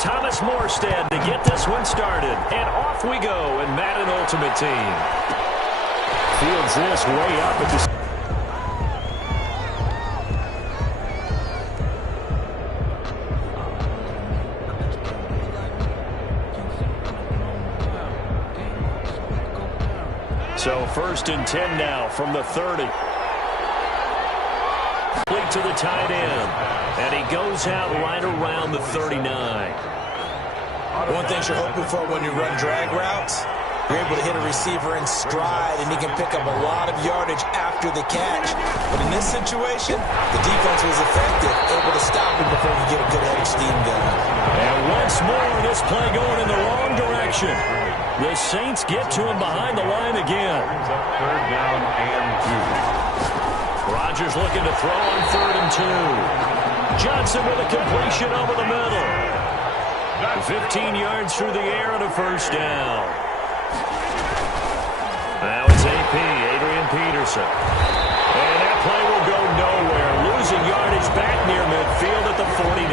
Thomas Morstead to get this one started. And off we go in Madden Ultimate Team. Fields this way up at the... So 1st and 10 now from the 30. Complete to the tight end. And he goes out right around the 39. One thing you're hoping for when you run drag routes, you're able to hit a receiver in stride, and he can pick up a lot of yardage after the catch. But in this situation, the defense was effective, able to stop him before he get a good head of steam going. And once more, this play going in the wrong direction. The Saints get to him behind the line again. 3rd down and 2. Rodgers looking to throw on 3rd and 2. Johnson with a completion over the middle. 15 yards through the air and a 1st down. Now it's AP, Adrian Peterson. And that play will go nowhere. Losing yardage back near midfield at the 49.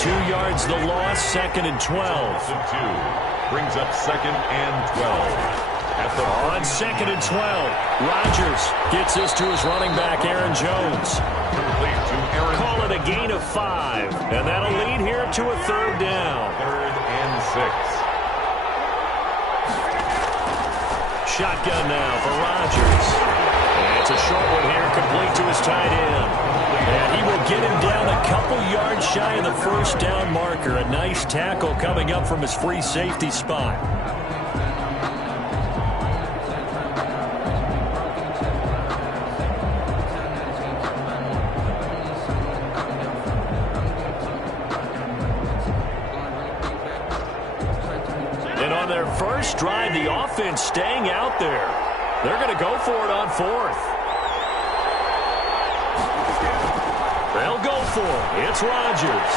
2 yards the loss, 2nd and 12. Brings up 2nd and 12. On 2nd and 12, Rodgers gets this to his running back, Aaron Jones. Call it a gain of 5, and that'll lead here to a 3rd down. 3rd and 6. Shotgun now for Rodgers. And it's a short one here, complete to his tight end. And he will get him down a couple yards shy of the 1st down marker. A nice tackle coming up from his free safety spot. And on their first drive, the offense staying out there. They're going to go for it on 4th. They'll go for it. It's Rodgers.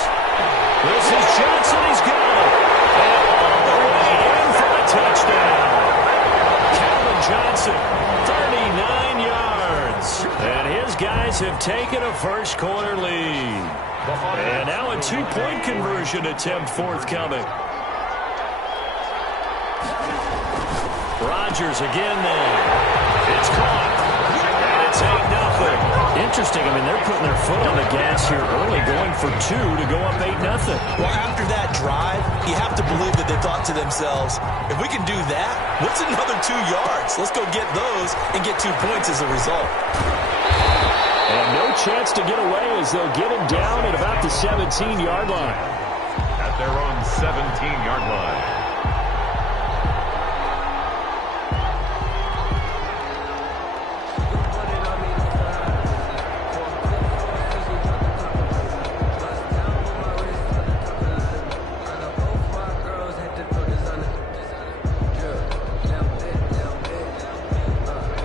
This is Johnson. He's got it. And all the way in for a touchdown. Calvin Johnson, 39 yards. And his guys have taken a first-quarter lead. And now a 2-point conversion attempt forthcoming. Rodgers again then. It's caught. And it's 8-0. Interesting. I mean, they're putting their foot on the gas here early, going for 2 to go up 8-0. Well, after that drive, you have to believe that they thought to themselves, if we can do that, what's another 2 yards? Let's go get those and get 2 points as a result. And no chance to get away as they'll get him down at about the 17-yard line. At their own 17-yard line.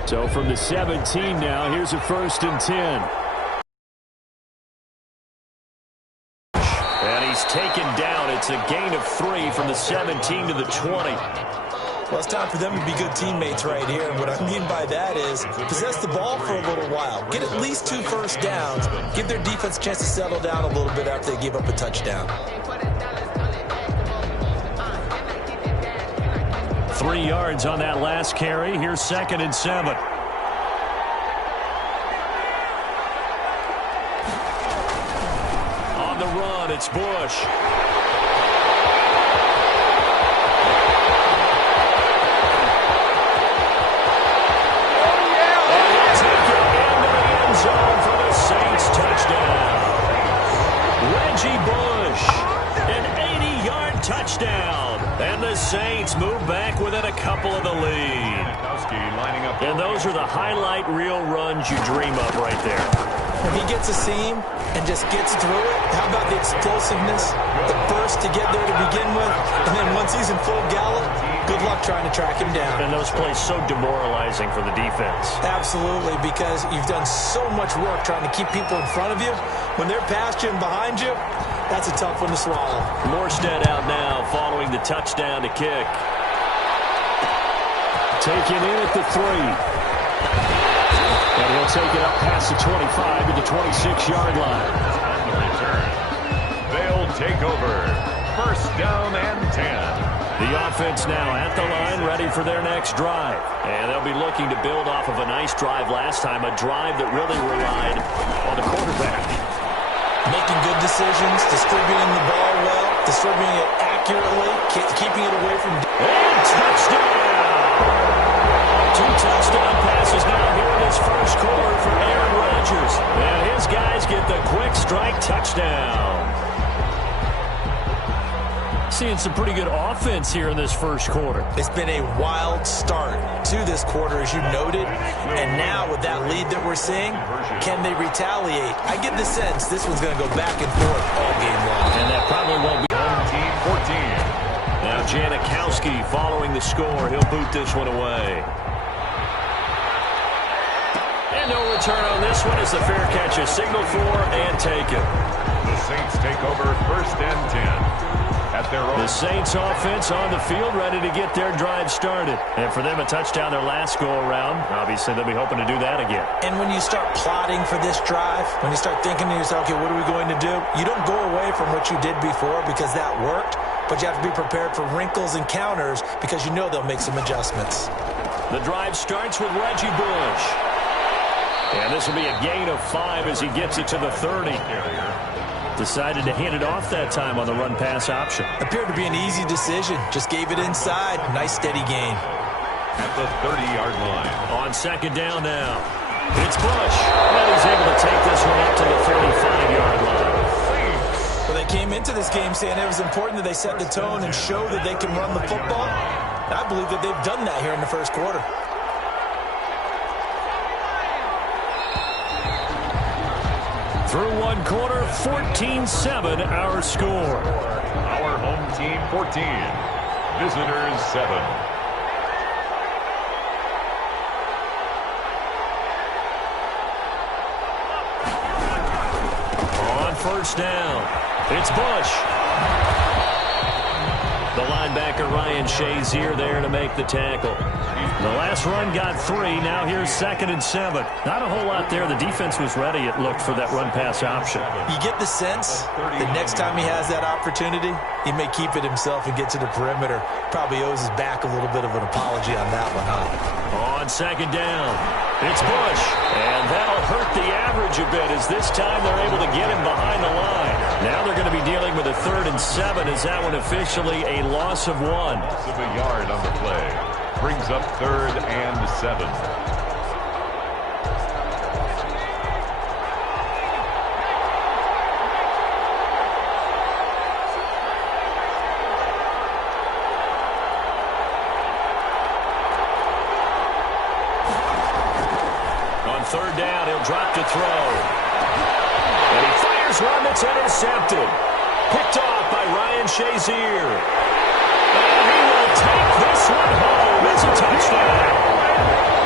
So from the 17 now, here's a 1st and 10. And he's taken down. It's a gain of 3 from the 17 to the 20. Well, it's time for them to be good teammates right here. And what I mean by that is possess the ball for a little while. Get at least 2 first downs. Give their defense a chance to settle down a little bit after they give up a touchdown. 3 yards on that last carry. Here's 2nd and 7. On the run, it's Bush. And he'll take it into the end zone for the Saints touchdown. Reggie Bush, an 80-yard touchdown. And the Saints move back within a couple of the lead. And those are the highlight reel runs you dream of right there. If he gets a seam and just gets through it, how about the explosiveness, the burst to get there to begin with, and then once he's in full gallop, good luck trying to track him down. And those plays so demoralizing for the defense. Absolutely, because you've done so much work trying to keep people in front of you. When they're past you and behind you, that's a tough one to swallow. Morstead out now following the touchdown to kick. Taken in at the 3. And he'll take it up past the 25 to the 26-yard line. On the return, they'll take over down and 10. The offense now at the line, ready for their next drive. And they'll be looking to build off of a nice drive last time, a drive that really relied on the quarterback. Making good decisions, distributing the ball well, distributing it accurately, keeping it away from... And touchdown! 2 touchdown passes now here in this first quarter for Aaron Rodgers. And his guys get the quick strike touchdown. Seeing some pretty good offense here in this first quarter. It's been a wild start to this quarter, as you noted. And now with that lead that we're seeing, can they retaliate? I get the sense this one's going to go back and forth all game long. And that probably won't be. Team 14. Now Janikowski following the score. He'll boot this one away. And no return on this one as the fair catch is signaled for and taken. The Saints take over 1st and 10. The Saints offense on the field ready to get their drive started. And for them, a touchdown their last go-around. Obviously, they'll be hoping to do that again. And when you start plotting for this drive, when you start thinking to yourself, okay, what are we going to do? You don't go away from what you did before because that worked, but you have to be prepared for wrinkles and counters because you know they'll make some adjustments. The drive starts with Reggie Bush. And this will be a gain of 5 as he gets it to the 30. Decided to hand it off that time on the run-pass option. Appeared to be an easy decision. Just gave it inside. Nice, steady gain. At the 30-yard line. On 2nd down now. It's Bush. And he's able to take this one up to the 45-yard line. Well, they came into this game saying it was important that they set the tone and show that they can run the football. And I believe that they've done that here in the first quarter. Through one quarter, 14-7 our score. Our home team 14, visitors 7. On 1st down, it's Bush. The linebacker Ryan Shazier there to make the tackle. The last run got 3. Now here's 2nd and 7. Not a whole lot there. The defense was ready, it looked, for that run-pass option. You get the sense that next time he has that opportunity, he may keep it himself and get to the perimeter. Probably owes his back a little bit of an apology on that one, huh? On 2nd down, it's Bush. And that'll hurt the average a bit as this time they're able to get him behind the line. Now they're going to be dealing with a 3rd and 7 as that one officially a loss of 1. Loss of a yard on the play. Brings up 3rd and 7. On 3rd down, he'll drop to throw. And he fires one that's intercepted. Picked off by Ryan Shazier. And he will take this one home. It's a touchdown.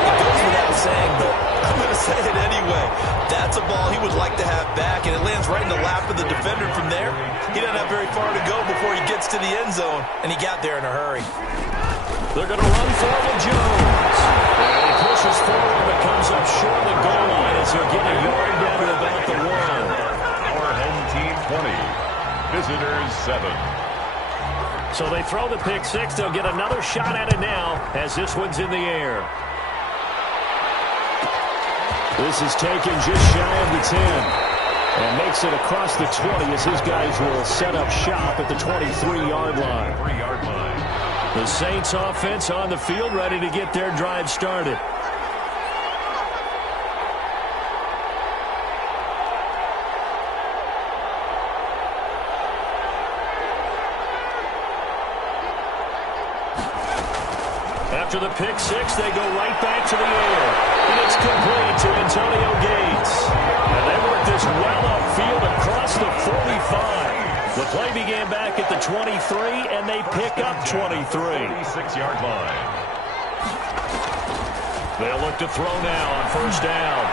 It goes without saying, but I'm going to say it anyway. That's a ball he would like to have back, and it lands right in the lap of the defender from there. He doesn't have very far to go before he gets to the end zone, and he got there in a hurry. They're going to run for it with Jones. And he pushes forward, but comes up short of the goal line as he'll get a yard down to about the 1. Our home team 20, visitors 7. So they throw the pick 6. They'll get another shot at it now as this one's in the air. This is taken just shy of the 10. And makes it across the 20 as his guys will set up shop at the 23-yard line. 3-yard line. The Saints offense on the field ready to get their drive started. After the pick 6, they go right back to the air. And it's complete to Antonio Gates. And they work this well upfield across the 45. The play began back at the 23, and they pick up 23. 36-yard line. They'll look to throw now on 1st down.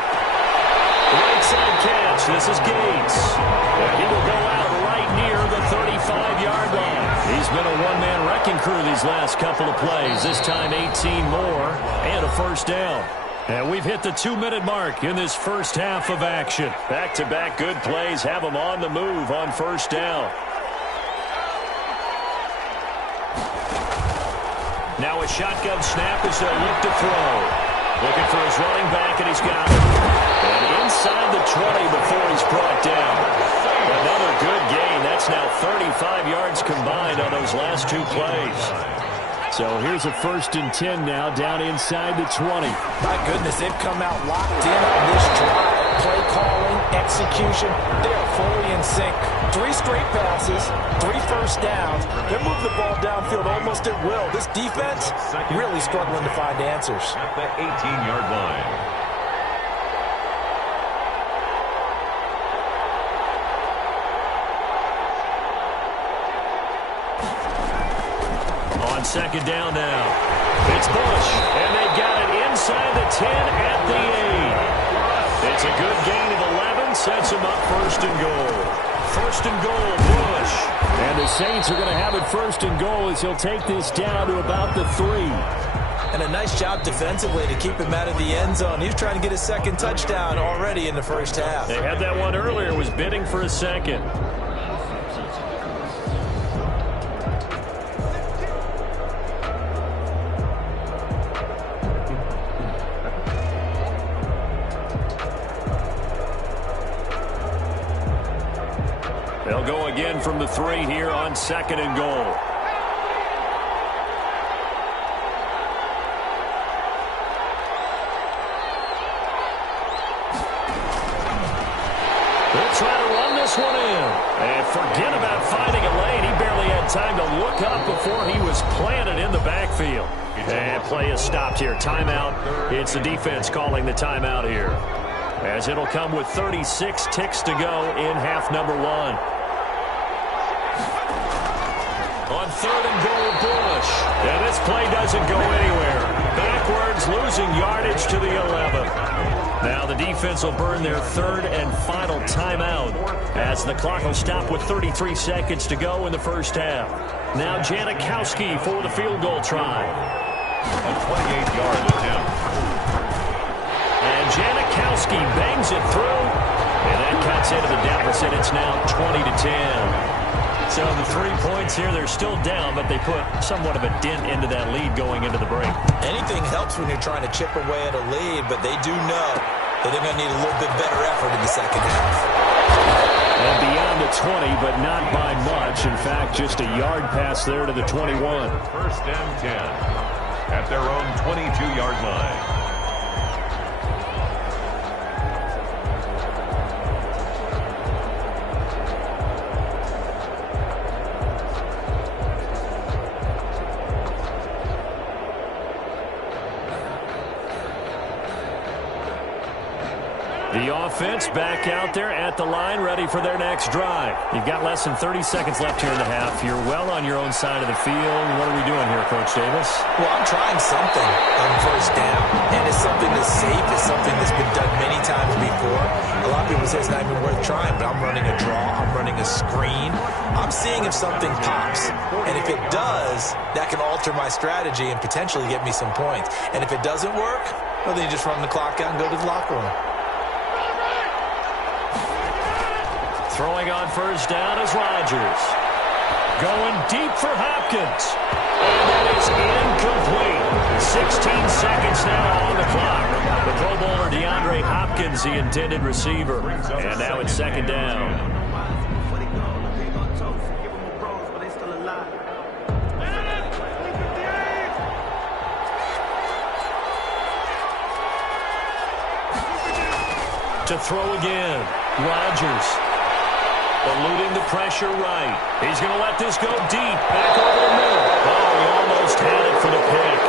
Right side catch. This is Gates. And he will go out right near the 35-yard line. He's been a one-man wrecking crew these last couple of plays. This time 18 more and a 1st down. And we've hit the 2-minute mark in this first half of action. Back-to-back good plays have them on the move on 1st down. Now a shotgun snap as they'll look to throw. Looking for his running back, and he's got it. And inside the 20 before he's brought down. Another good gain. That's now 35 yards combined on those last two plays. So here's a 1st and 10 now, down inside the 20. My goodness, they've come out locked in on this drive. Play calling, execution, they are fully in sync. 3 straight passes, 3 first downs. They move the ball downfield almost at will. This defense really struggling to find answers. At the 18-yard line. On 2nd down now. It's Bush, and they've got it inside the 10 at the 8. It's a good gain of 11, sets him up 1st and goal. 1st and goal, Bush. And the Saints are going to have it 1st and goal as he'll take this down to about the 3. And a nice job defensively to keep him out of the end zone. He was trying to get his 2nd touchdown already in the first half. They had that one earlier, was bidding for a 2nd. They'll go again from the 3 here on 2nd and goal. They'll try to run this one in. And forget about finding a lane. He barely had time to look up before he was planted in the backfield. And play is stopped here. Timeout. It's the defense calling the timeout here, as it'll come with 36 ticks to go in half number 1. On 3rd and goal, Bush. And this play doesn't go anywhere. Backwards, losing yardage to the 11. Now the defense will burn their 3rd and final timeout as the clock will stop with 33 seconds to go in the first half. Now Janikowski for the field goal try. A 28-yard attempt. And Janikowski bangs it through. And that cuts into the deficit. It's now 20-10. So the 3 points here, they're still down, but they put somewhat of a dent into that lead going into the break. Anything helps when you're trying to chip away at a lead, but they do know that they're going to need a little bit better effort in the second half. And beyond the 20, but not by much. In fact, just a yard pass there to the 21. 1st and 10 at their own 22-yard line. The offense back out there at the line, ready for their next drive. You've got less than 30 seconds left here in the half. You're well on your own side of the field. What are we doing here, Coach Davis? Well, I'm trying something on 1st down, and it's something that's safe. It's something that's been done many times before. A lot of people say it's not even worth trying, but I'm running a draw. I'm running a screen. I'm seeing if something pops, and if it does, that can alter my strategy and potentially get me some points. And if it doesn't work, well, then you just run the clock out and go to the locker room. Throwing on 1st down is Rodgers. Going deep for Hopkins. And that is incomplete. 16 seconds now on the clock. The Pro Bowler DeAndre Hopkins, the intended receiver. And now it's 2nd down. To throw again, Rodgers. Eluding the pressure right. He's going to let this go deep. Back over the middle. Oh, he almost had it for the pick.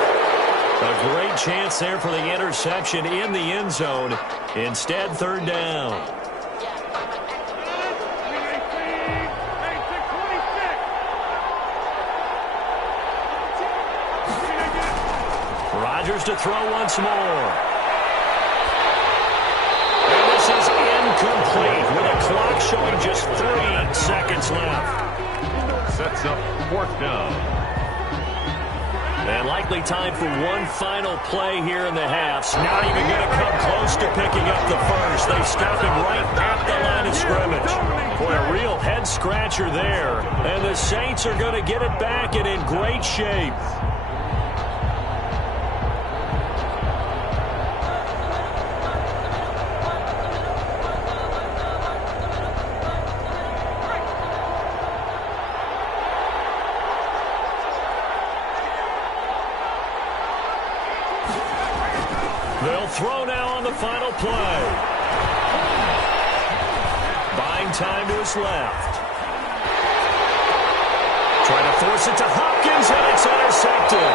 A great chance there for the interception in the end zone. Instead, 3rd down. Rodgers to throw once more. Is incomplete with a clock showing just 3 seconds left. Sets up 4th down. And likely time for one final play here in the half. Not even going to come close to picking up the first. They stop him right at the line of scrimmage. Boy, a real head-scratcher there. And the Saints are going to get it back and in great shape. They'll throw now on the final play. Buying time to his left. Trying to force it to Hopkins, and it's intercepted.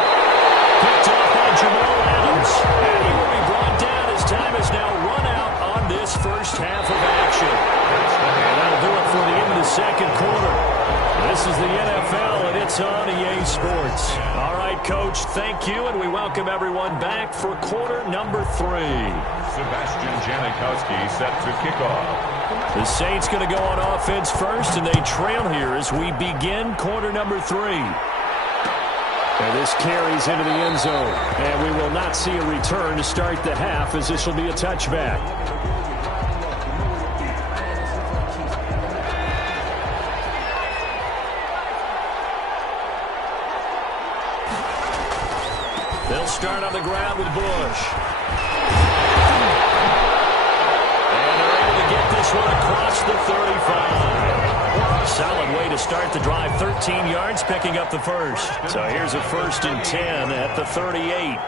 Picked off by Jamal Adams. And he will be brought down as time is now run out on this first half of action. And that'll do it for the end of the second quarter. This is the NFL, and it's on EA Sports. All right, Coach, thank you, and we welcome everyone back for quarter number 3. Sebastian Janikowski set to kick off. The Saints going to go on offense first, and they trail here as we begin quarter number 3. And this carries into the end zone, and we will not see a return to start the half as this will be a touchback. They'll start on the ground with Bush. And they're able to get this one across the 35. Solid way to start the drive. 13 yards, picking up the first. So here's a 1st and 10 at the 38.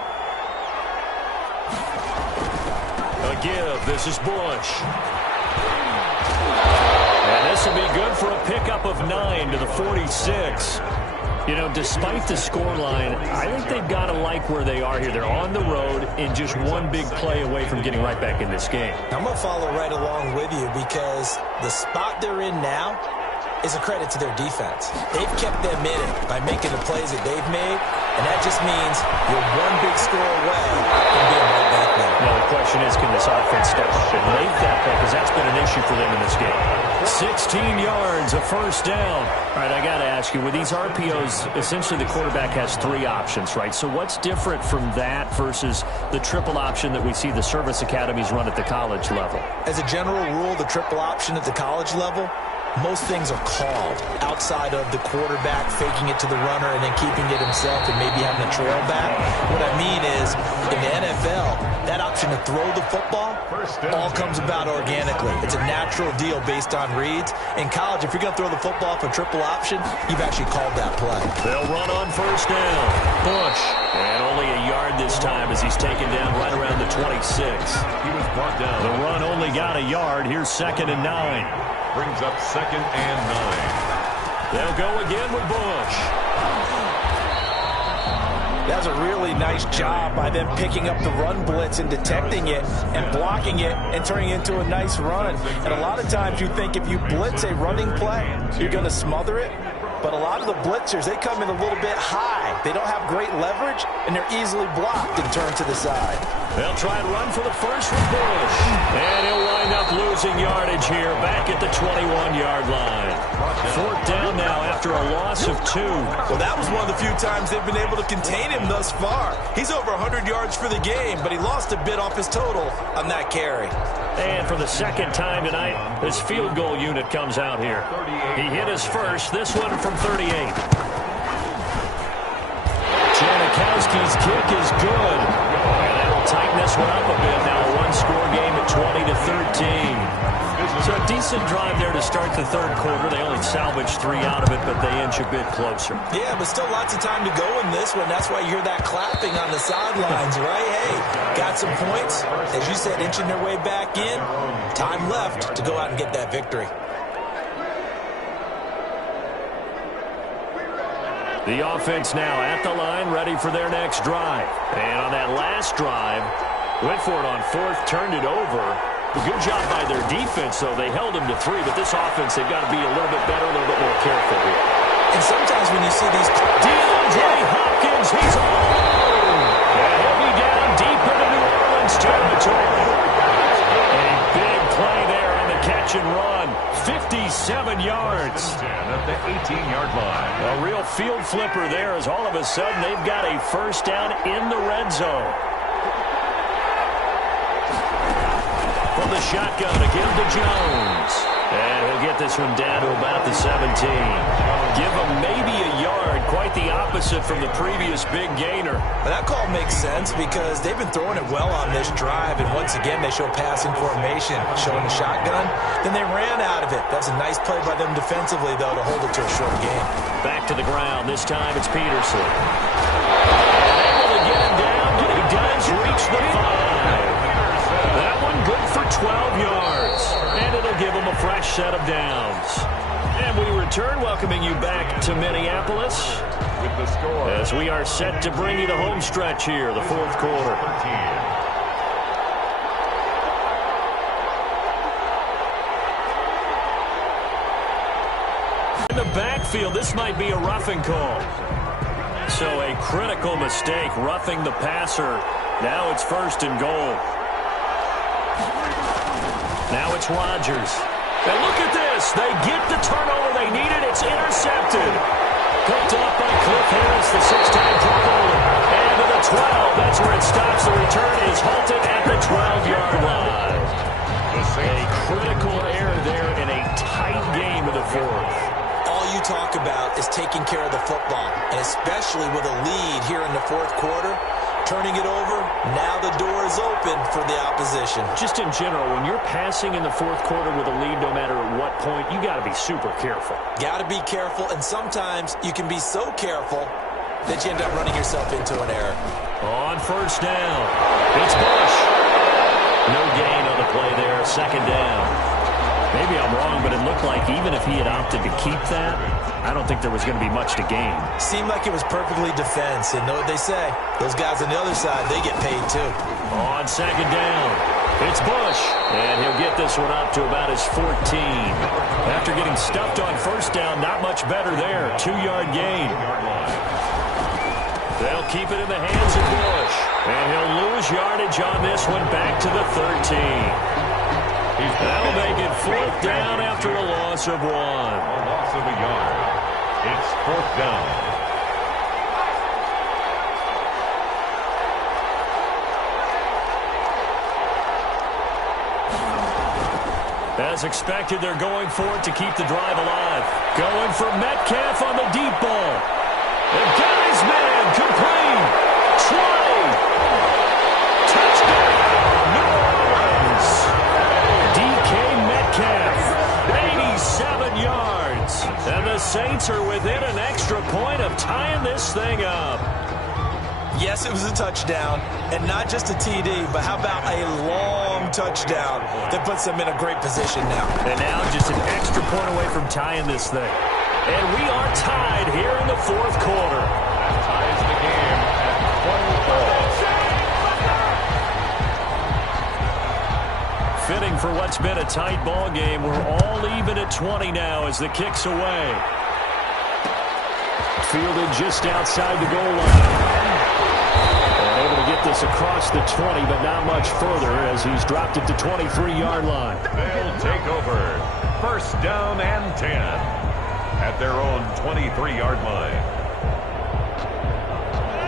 A give. This is Bush. And this will be good for a pickup of 9 to the 46. You know, despite the scoreline, I think they've got to like where they are here. They're on the road and just one big play away from getting right back in this game. I'm going to follow right along with you because the spot they're in now is a credit to their defense. They've kept them in it by making the plays that they've made, and that just means you're one big score away from being right back there. Well, the question is, can this offense step up and make that play? Because that's been an issue for them in this game. 16 yards, a 1st down. All right, I got to ask you, with these RPOs, essentially the quarterback has 3 options, right? So what's different from that versus the triple option that we see the service academies run at the college level? As a general rule, the triple option at the college level, most things are called outside of the quarterback faking it to the runner and then keeping it himself and maybe having a trail back. What I mean is, in the NFL, that option to throw the football all comes about organically. It's a natural deal based on reads. In college, if you're going to throw the football for triple option, you've actually called that play. They'll run on 1st down. Bush. And only a yard this time as he's taken down right around the 26. He was brought down. The run only got a yard. Here's 2nd and 9. Brings up 2nd and 9. They'll go again with Bush. That was a really nice job by them picking up the run blitz and detecting it and blocking it and turning it into a nice run. And a lot of times you think if you blitz a running play, you're going to smother it. But a lot of the blitzers, they come in a little bit high. They don't have great leverage, and they're easily blocked and turned to the side. They'll try and run for the first with Bush. And he'll wind up losing yardage here back at the 21-yard line. 4th down now after a loss of 2. Well, that was one of the few times they've been able to contain him thus far. He's over 100 yards for the game, but he lost a bit off his total on that carry. And for the 2nd time tonight, this field goal unit comes out here. He hit his first, this one from 38. Janikowski's kick is good. And that'll tighten this one up a bit. Now a one-score game at 20-13. So a decent drive there to start the 3rd quarter. They only salvaged 3 out of it, but they inch a bit closer. Yeah, but still lots of time to go in this one. That's why you hear that clapping on the sidelines, right? Hey, got some points. As you said, inching their way back in. Time left to go out and get that victory. The offense now at the line, ready for their next drive. And on that last drive, went for it on 4th, turned it over. A good job by their defense, though. They held him to 3, but this offense, they've got to be a little bit better, a little bit more careful here. And sometimes when you see these... DeAndre Hopkins, he's alone. And he'll be down deep into New Orleans territory. A big play there on the catch and run. 57 yards. 10 at the 18-yard line. A real field flipper there as all of a sudden they've got a first down in the red zone. From the shotgun, again to Jones. And he'll get this one down to about the 17. Give him maybe a yard, quite the opposite from the previous big gainer. But that call makes sense because they've been throwing it well on this drive, and once again they show passing formation, showing the shotgun. Then they ran out of it. That's a nice play by them defensively, though, to hold it to a short game. Back to the ground. This time it's Peterson. Able to get him down, and he does reach the 5. That one good for 12 yards. And it'll give him a fresh set of downs. And we return, welcoming you back to Minneapolis With the score. as we are set to bring you the home stretch here, the fourth quarter. In the backfield, this might be a roughing call. So a critical mistake, roughing the passer. Now it's first and goal. Now it's Rodgers. And look at this. They get the turnover they needed. It's intercepted. Picked up by Cliff Harris, the 6-time Pro Bowler. And to the 12. That's where it stops. The return is halted at the 12-yard line. A critical error there in a tight game of the fourth. All you talk about is taking care of the football, and especially with a lead here in the fourth quarter. Turning it over, now the door is open for the opposition. Just in general, when you're passing in the fourth quarter with a lead, no matter at what point, you got to be super careful. Got to be careful, and sometimes you can be so careful that you end up running yourself into an error. On first down, it's Bush. No gain on the play there, second down. Maybe I'm wrong, but it looked like even if he had opted to keep that, I don't think there was going to be much to gain. Seemed like it was perfectly defense, and know what they say. Those guys on the other side, they get paid too. On second down, it's Bush. And he'll get this one up to about his 14. After getting stuffed on first down, not much better there. 2-yard gain. They'll keep it in the hands of Bush. And he'll lose yardage on this one back to the 13. That'll make it fourth down after a loss of 1. A loss of a yard. It's fourth down. As expected, they're going for it to keep the drive alive. Going for Metcalf on the deep ball. They've got his man complete. Slay. Touchdown, New Orleans. DK Metcalf, 87 yards. And the Saints are within an extra point of tying this thing up. Yes, it was a touchdown, and not just a TD, but how about a long touchdown that puts them in a great position now. And now just an extra point away from tying this thing. And we are tied here in the fourth quarter. That ties the game at 24. Fitting for what's been a tight ball game. We're all even at 20 now as the kick's away. Fielded just outside the goal line. And able to get this across the 20, but not much further as he's dropped it to 23-yard line. They'll take over. First down and 10 at their own 23-yard line.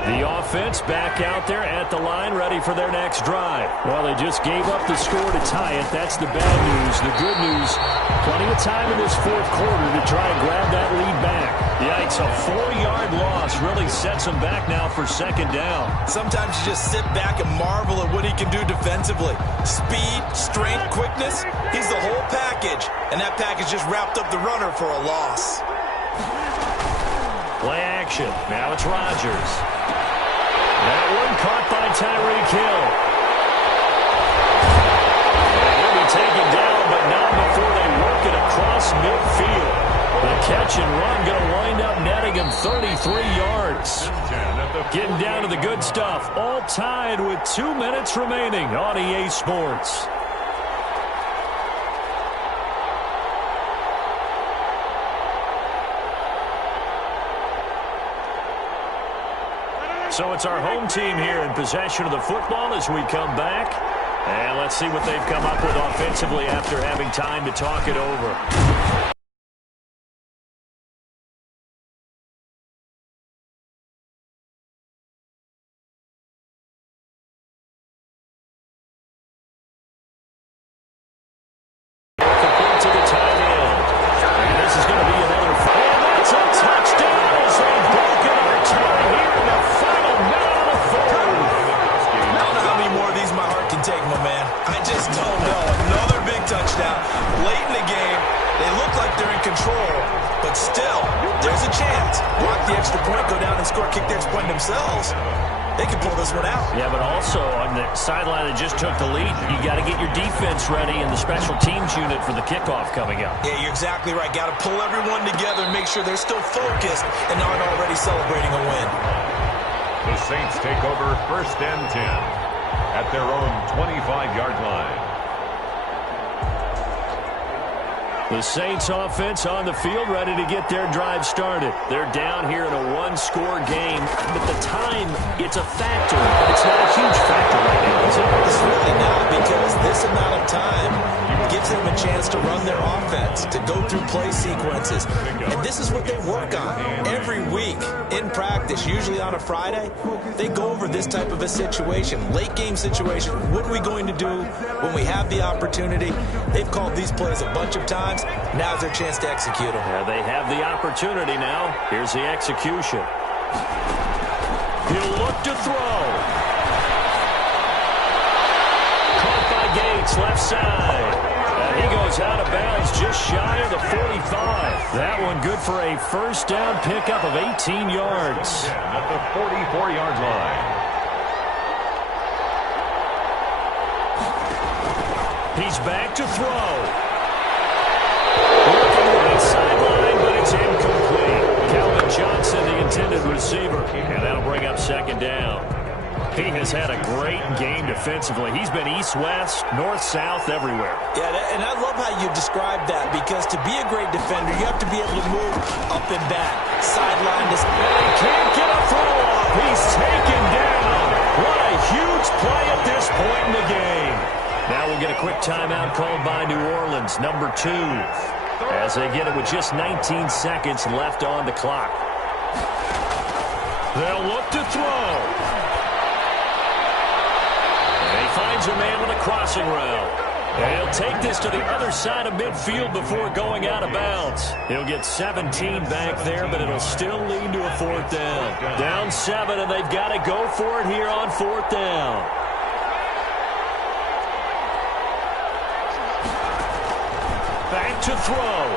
The offense back out there at the line, ready for their next drive. Well, they just gave up the score to tie it. That's the bad news. The good news, plenty of time in this fourth quarter to try and grab that lead back. Yikes, a 4-yard loss really sets him back now for second down. Sometimes you just sit back and marvel at what he can do defensively. Speed, strength, quickness, he's the whole package. And that package just wrapped up the runner for a loss. Play action. Now it's Rodgers. That one caught by Tyreek Hill. He'll be taken down, but not before they work it across midfield. The catch and run going to wind up netting him 33 yards. Getting down to the good stuff. All tied with 2 minutes remaining on EA Sports. So it's our home team here in possession of the football as we come back. And let's see what they've come up with offensively after having time to talk it over. Yeah, but also on the sideline that just took the lead, you got to get your defense ready and the special teams unit for the kickoff coming up. Yeah, you're exactly right. Got to pull everyone together and make sure they're still focused and aren't already celebrating a win. The Saints take over 1st and 10 at their own 25-yard line. The Saints offense on the field, ready to get their drive started. They're down here in a one-score game, but the time, it's a factor, but it's not a huge factor right now, is it? It's really not, because this amount of time gives them a chance to run their offense, to go through play sequences. And this is what they work on every week in practice, usually on a Friday. They go over this type of a situation, late-game situation. What are we going to do when we have the opportunity? They've called these plays a bunch of times. Now's their chance to execute them. Yeah, they have the opportunity now. Here's the execution. He'll look to throw. Caught by Gates, left side. And he goes out of bounds just shy of the 45. That one good for a first down pickup of 18 yards. At the 44-yard line. He's back to throw. Looking right sideline, but it's incomplete. Calvin Johnson, the intended receiver. And that'll bring up 2nd down. He has had a great game defensively. He's been east-west, north-south, everywhere. Yeah, and I love how you describe that, because to be a great defender, you have to be able to move up and back, sideline to... And he can't get a throw off. He's taken down. What a huge play at this point in the game. Now we'll get a quick timeout called by New Orleans, number 2, as they get it with just 19 seconds left on the clock. They'll look to throw. And he finds a man with a crossing route. And he'll take this to the other side of midfield before going out of bounds. He'll get 17 back there, but it'll still lead to a 4th down. Down 7, and they've got to go for it here on 4th down. Back to throw.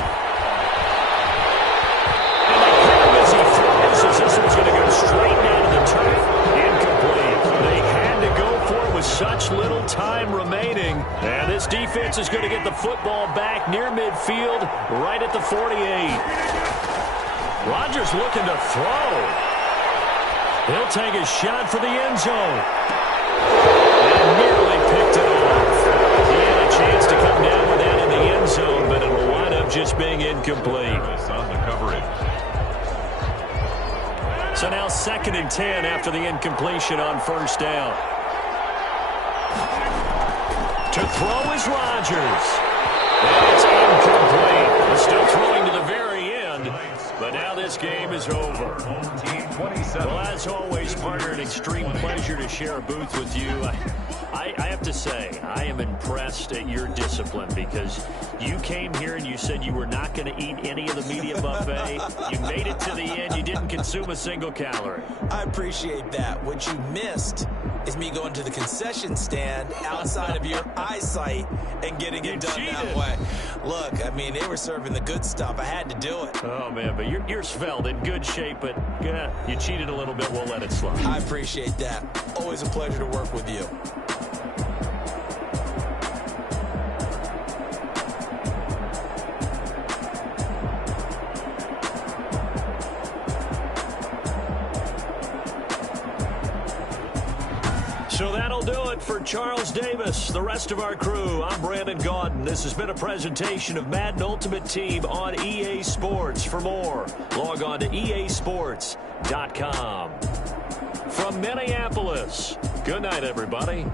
And they hit him as he throws, as this one's going to go straight down to the turf. Incomplete. They had to go for it with such little time remaining. And this defense is going to get the football back near midfield, right at the 48. Rodgers looking to throw. He'll take a shot for the end zone. And nearly picked it off. He had a chance to come down with that in the end zone, but it'll wind up just being incomplete. On the coverage. So now 2nd and 10 after the incompletion on 1st down. To throw is Rodgers. And it's incomplete. We're still throwing to the very end, but now this game is over. Well, as always, partner, an extreme pleasure to share a booth with you. I have to say, I am impressed at your discipline, because you came here and you said you were not going to eat any of the media buffet. You made it to the end. You didn't consume a single calorie. I appreciate that. What you missed is me going to the concession stand outside of your eyesight and getting it done that way. Look, I mean, they were serving the good stuff. I had to do it. Oh, man, but you're svelte, in good shape, but yeah, you cheated a little bit. We'll let it slide. I appreciate that. Always a pleasure to work with you. So that'll do it for Charles Davis, the rest of our crew. I'm Brandon Gaudin. This has been a presentation of Madden Ultimate Team on EA Sports. For more, log on to easports.com. From Minneapolis, good night, everybody.